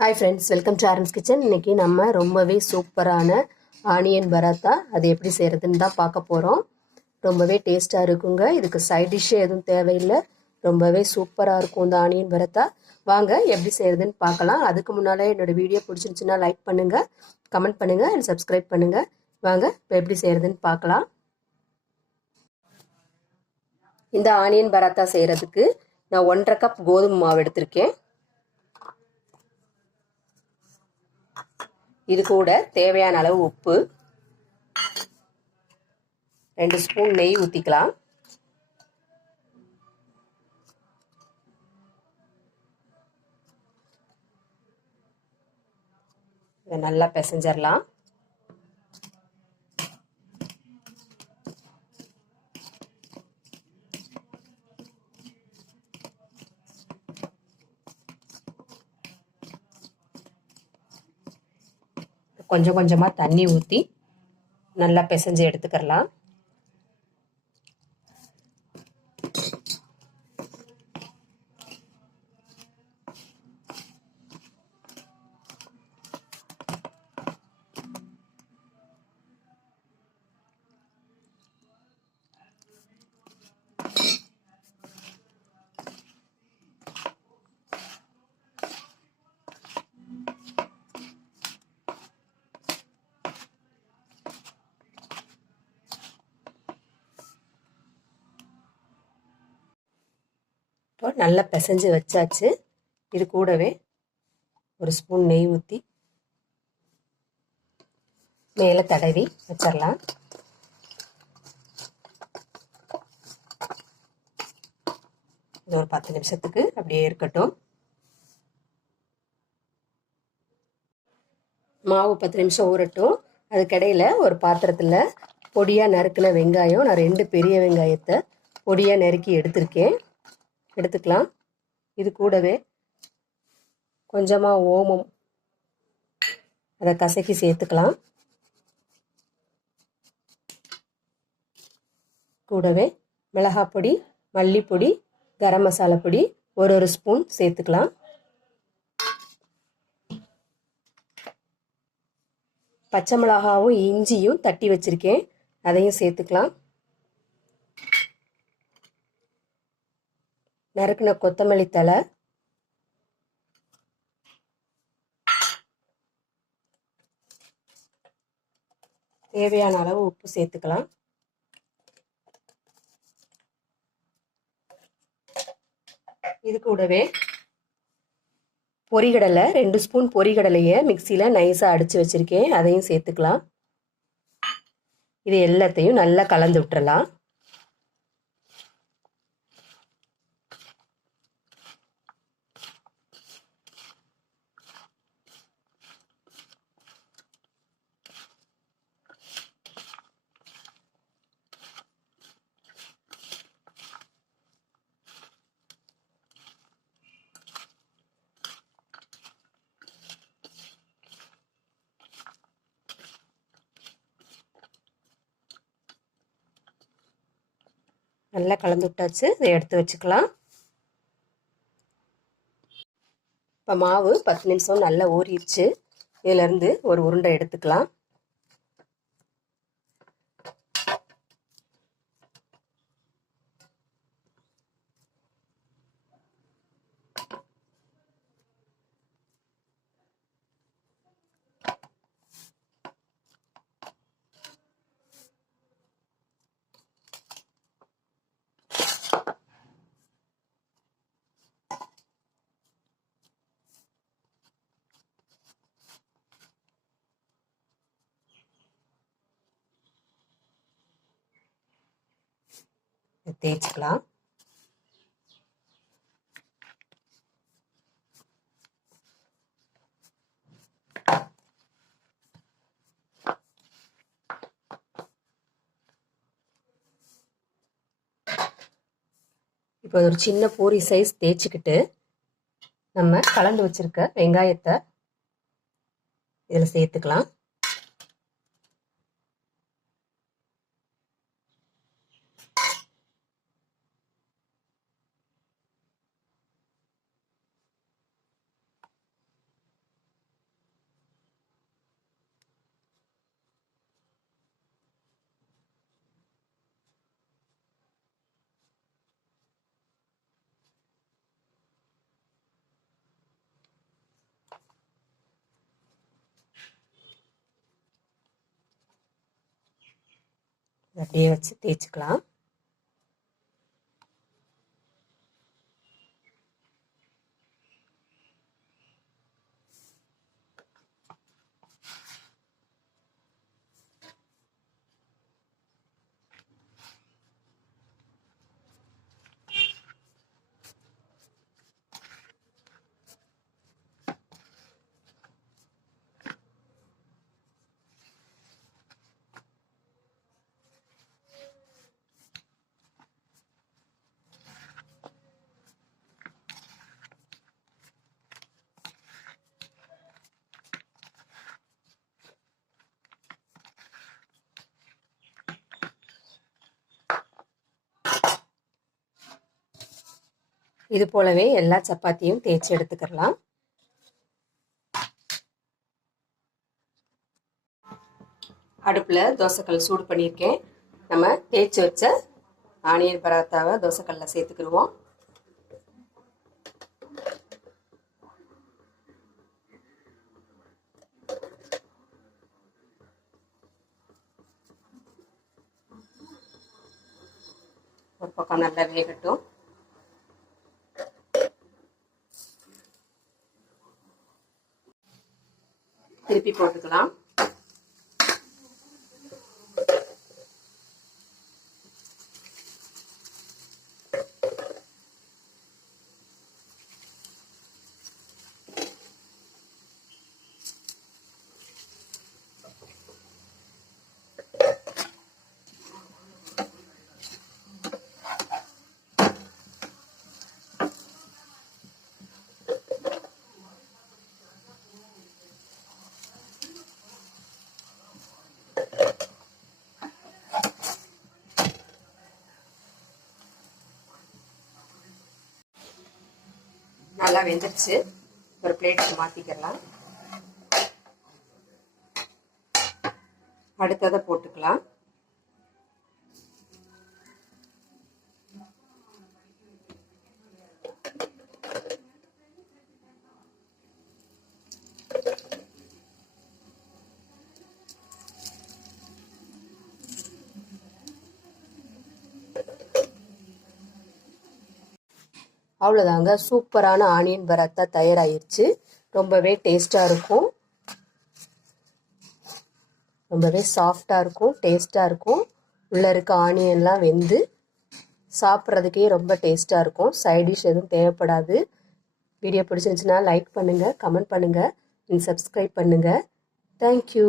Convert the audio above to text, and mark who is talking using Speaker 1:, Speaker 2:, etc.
Speaker 1: Hi friends welcome to ஆரம்ஸ் kitchen இன்னைக்கு நம்ம ரொம்பவே சூப்பரான ஆனியன் பராத்தா அது எப்படி செய்கிறதுன்னு தான் பார்க்க போகிறோம் ரொம்பவே டேஸ்ட்டாக இருக்குங்க. இதுக்கு சைட் டிஷ்ஷே எதுவும் தேவையில்லை. ரொம்பவே சூப்பராக இருக்கும் இந்த ஆனியன் பராத்தா. வாங்க எப்படி செய்கிறதுன்னு பார்க்கலாம். அதுக்கு முன்னால் என்னோடய வீடியோ பிடிச்சிருந்துச்சுன்னா லைக் பண்ணுங்கள் கமெண்ட் பண்ணுங்கள் அண்ட் சப்ஸ்கிரைப் பண்ணுங்கள் வாங்க இப்போ எப்படி செய்கிறதுன்னு பார்க்கலாம். இந்த ஆனியன் பராத்தா செய்கிறதுக்கு நான் ஒன்றரை கப் கோதுமை மாவு எடுத்திருக்கேன். இது கூட தேவையான அளவு உப்பு. ரெண்டு ஸ்பூன் நெய் ஊற்றிக்கலாம் நல்லா பிசைஞ்சிடலாம். கொஞ்சம் கொஞ்சமாக தண்ணி ஊற்றி நல்லா பிசைஞ்சு எடுத்துக்கிறலாம். இப்போ நல்லா பிசைஞ்சு வச்சாச்சு. இது கூடவே ஒரு ஸ்பூன் நெய் ஊற்றி மேலே தடவி வச்சிடலாம் இது ஒரு பத்து நிமிஷத்துக்கு அப்படியே இருக்கட்டும். மாவு பத்து நிமிஷம் ஊறட்டும். அதுக்கடையில் ஒரு பாத்திரத்தில் பொடியாக நறுக்கின வெங்காயம் நான் ரெண்டு பெரிய வெங்காயத்தை பொடியாக நறுக்கி எடுத்திருக்கேன். எடுத்துக்கலாம். இது கூடவே கொஞ்சமாக ஓமம். அதை கசக்கி சேர்த்துக்கலாம். கூடவே மிளகாய் பொடி மல்லிப்பொடி கரம் மசாலா பொடி ஒரு ஒரு ஸ்பூன் சேர்த்துக்கலாம். பச்சை மிளகாவும் இஞ்சியும் தட்டி வச்சுருக்கேன். அதையும் சேர்த்துக்கலாம். நறுக்கின கொத்தமல்லி தலை தேவையான அளவு உப்பு சேர்த்துக்கலாம். இது கூடவே பொரிகடலை ரெண்டு ஸ்பூன் பொரிகடலையை மிக்சியில் நைஸாக அடித்து வச்சுருக்கேன். அதையும் சேர்த்துக்கலாம். இது எல்லாத்தையும் நல்லா கலந்து விட்டுறலாம். நல்லா கலந்து விட்டாச்சு. இதை எடுத்து வச்சுக்கலாம். இப்போ மாவு பத்து நிமிஷம் நல்லா ஊறிடுச்சு. இதிலேருந்து ஒரு உருண்டை எடுத்துக்கலாம். தேய்ச்சிக்கலாம். இப்போ ஒரு சின்ன பூரி சைஸ் தேய்ச்சிக்கிட்டு நம்ம கலந்து வச்சிருக்க வெங்காயத்தை இதில் சேர்த்துக்கலாம். அப்படியே வச்சு தேய்ச்சிக்கலாம். இது போலவே எல்லா சப்பாத்தியும் தேய்ச்சி எடுத்துக்கலாம் அடுப்பில் தோசைக்கல் சூடு பண்ணியிருக்கேன். நம்ம தேய்ச்சி வச்ச ஆனியன் பராத்தாவை தோசைக்கல்லில் சேர்த்துக்கிடுவோம் ஒரு பக்கம் நல்லா வேகட்டும். திருப்பி போட்டுக்கலாம். நல்லா வெந்துருச்சு. ஒரு பிளேட்டுக்கு மாற்றிக்கலாம் அடுத்ததை போட்டுக்கலாம். அவ்வளோதாங்க சூப்பரான ஆனியன் பராத்தா தயாராகிருச்சு ரொம்பவே டேஸ்ட்டாக இருக்கும். ரொம்பவே சாஃப்டாக இருக்கும் டேஸ்ட்டாக இருக்கும். உள்ளே இருக்க ஆனியன்லாம் வெந்து சாப்பிட்றதுக்கே ரொம்ப டேஸ்ட்டாக இருக்கும். சைட் டிஷ் எதுவும் தேவைப்படாது. வீடியோ பிடிச்சிருந்துச்சுன்னா லைக் பண்ணுங்கள் கமெண்ட் பண்ணுங்கள் அண்ட் சப்ஸ்கிரைப் பண்ணுங்கள் தேங்க்யூ.